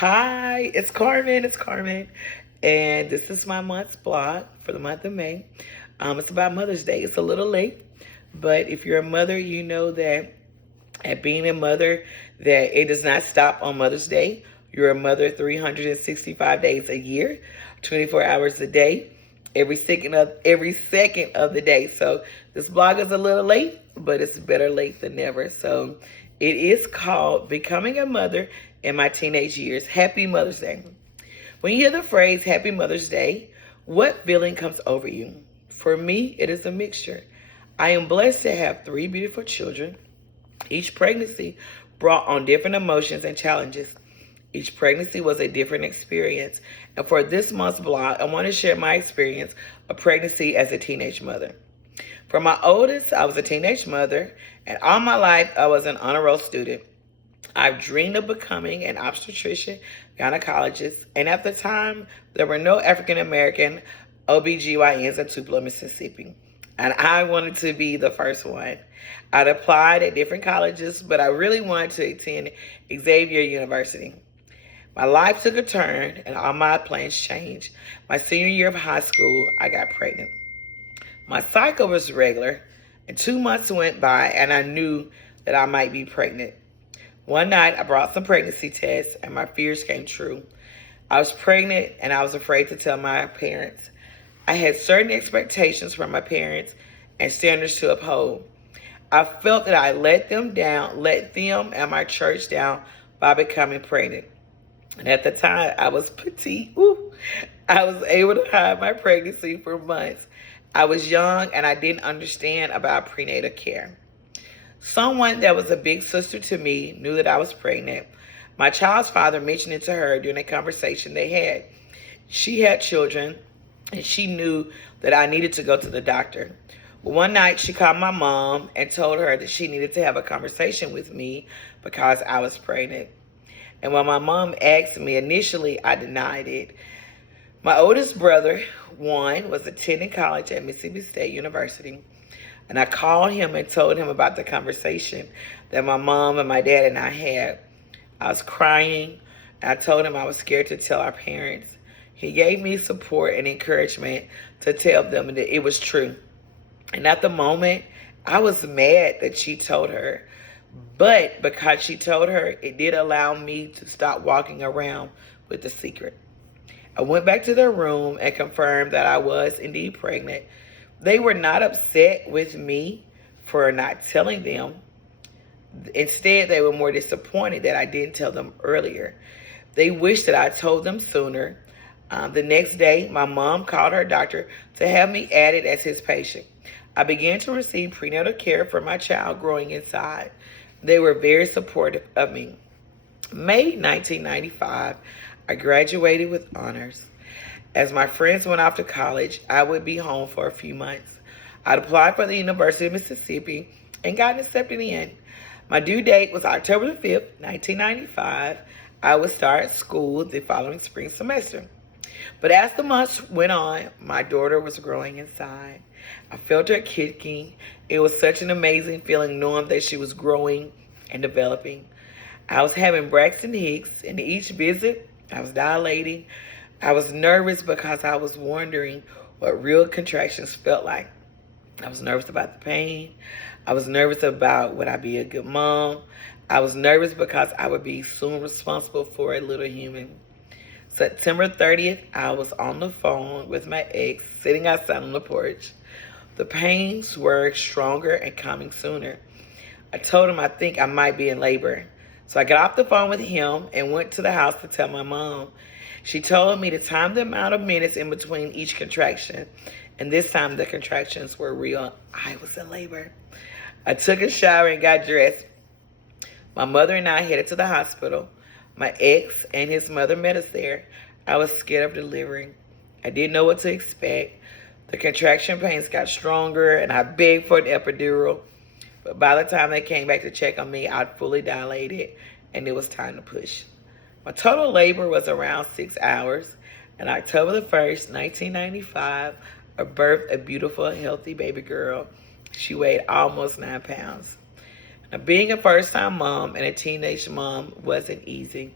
Hi, it's Carmen. It's Carmen. And this is my month's blog for the month of May. It's about Mother's Day. It's a little late, but if you're a mother, you know that at being a mother, that it does not stop on Mother's Day. You're a mother 365 days a year, 24 hours a day, every second of the day. So this blog is a little late, but it's better late than never. So it is called Becoming a Mother in My Teenage Years. Happy Mother's Day. When you hear the phrase Happy Mother's Day, what feeling comes over you? For me, it is a mixture. I am blessed to have three beautiful children. Each pregnancy brought on different emotions and challenges. Each pregnancy was a different experience. And for this month's blog, I want to share my experience of pregnancy as a teenage mother. For my oldest, I was a teenage mother, and all my life I was an honor roll student. I've dreamed of becoming an obstetrician, gynecologist, and at the time, there were no African American OBGYNs in Tupelo, Mississippi. And I wanted to be the first one. I'd applied at different colleges, but I really wanted to attend Xavier University. My life took a turn and all my plans changed. My senior year of high school, I got pregnant. My cycle was regular, and 2 months went by, and I knew that I might be pregnant. One night, I brought some pregnancy tests, and my fears came true. I was pregnant, and I was afraid to tell my parents. I had certain expectations from my parents and standards to uphold. I felt that I let them and my church down by becoming pregnant. And at the time, I was petite. Ooh. I was able to hide my pregnancy for months. I was young and I didn't understand about prenatal care. Someone that was a big sister to me knew that I was pregnant. My child's father mentioned it to her during a conversation they had. She had children and she knew that I needed to go to the doctor. One night she called my mom and told her that she needed to have a conversation with me because I was pregnant. And when my mom asked me, initially I denied it. My oldest brother, Juan, was attending college at Mississippi State University. And I called him and told him about the conversation that my mom and my dad and I had. I was crying. And I told him I was scared to tell our parents. He gave me support and encouragement to tell them that it was true. And at the moment, I was mad that she told her. But because she told her, it did allow me to stop walking around with the secret. I went back to their room and confirmed that I was indeed pregnant. They were not upset with me for not telling them. Instead, they were more disappointed that I didn't tell them earlier. They wished that I told them sooner. The next day, my mom called her doctor to have me added as his patient. I began to receive prenatal care for my child growing inside. They were very supportive of me. May 1995, I graduated with honors. As my friends went off to college, I would be home for a few months. I'd applied for the University of Mississippi and got accepted in. My due date was October the 5th, 1995. I would start school the following spring semester. But as the months went on, my daughter was growing inside. I felt her kicking. It was such an amazing feeling knowing that she was growing and developing. I was having Braxton Hicks, and each visit, I was dilating. I was nervous because I was wondering what real contractions felt like. I was nervous about the pain. I was nervous about would I be a good mom. I was nervous because I would be soon responsible for a little human. September 30th, I was on the phone with my ex, sitting outside on the porch. The pains were stronger and coming sooner. I told him I think I might be in labor. So I got off the phone with him and went to the house to tell my mom. She told me to time the amount of minutes in between each contraction. And this time the contractions were real. I was in labor. I took a shower and got dressed. My mother and I headed to the hospital. My ex and his mother met us there. I was scared of delivering. I didn't know what to expect. The contraction pains got stronger and I begged for an epidural. But by the time they came back to check on me, I'd fully dilated and it was time to push. My total labor was around 6 hours. And October the 1st, 1995, I birthed a beautiful, healthy baby girl. She weighed almost 9 pounds. Now, being a first-time mom and a teenage mom wasn't easy.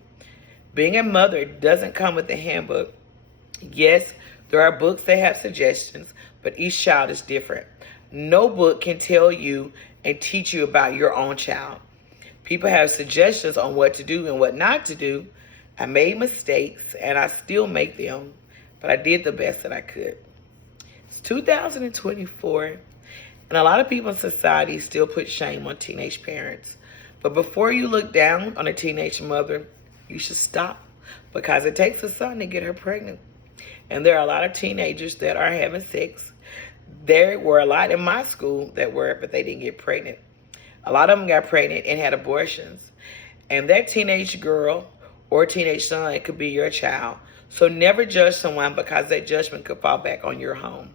Being a mother doesn't come with a handbook. Yes, there are books that have suggestions, but each child is different. No book can tell you and teach you about your own child. People have suggestions on what to do and what not to do. I made mistakes and I still make them, but I did the best that I could. It's 2024, and a lot of people in society still put shame on teenage parents. But before you look down on a teenage mother, you should stop, because it takes a son to get her pregnant. And there are a lot of teenagers that are having sex. There were a lot in my school that were, but they didn't get pregnant. A lot of them got pregnant and had abortions. And that teenage girl or teenage son could be your child. So never judge someone, because that judgment could fall back on your home.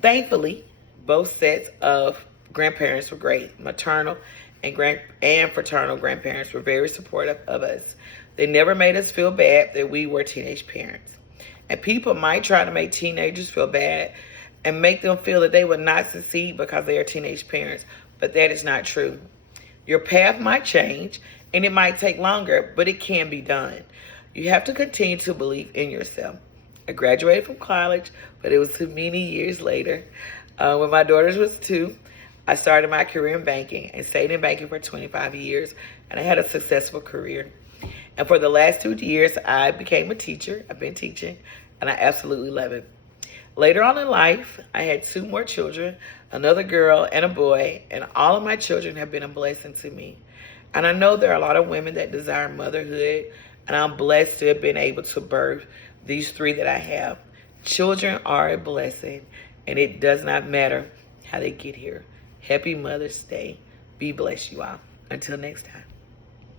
Thankfully, both sets of grandparents were great. Maternal and fraternal grandparents were very supportive of us. They never made us feel bad that we were teenage parents. And people might try to make teenagers feel bad and make them feel that they would not succeed because they are teenage parents, but that is not true. Your path might change and it might take longer, but it can be done. You have to continue to believe in yourself. I graduated from college, but it was too many years later. When my daughter was 2, I started my career in banking and stayed in banking for 25 years, and I had a successful career. And for the last 2 years, I became a teacher. I've been teaching, and I absolutely love it. Later on in life, I had 2 more children, another girl and a boy, and all of my children have been a blessing to me. And I know there are a lot of women that desire motherhood, and I'm blessed to have been able to birth these 3 that I have. Children are a blessing, and it does not matter how they get here. Happy Mother's Day. Be blessed, you all. Until next time.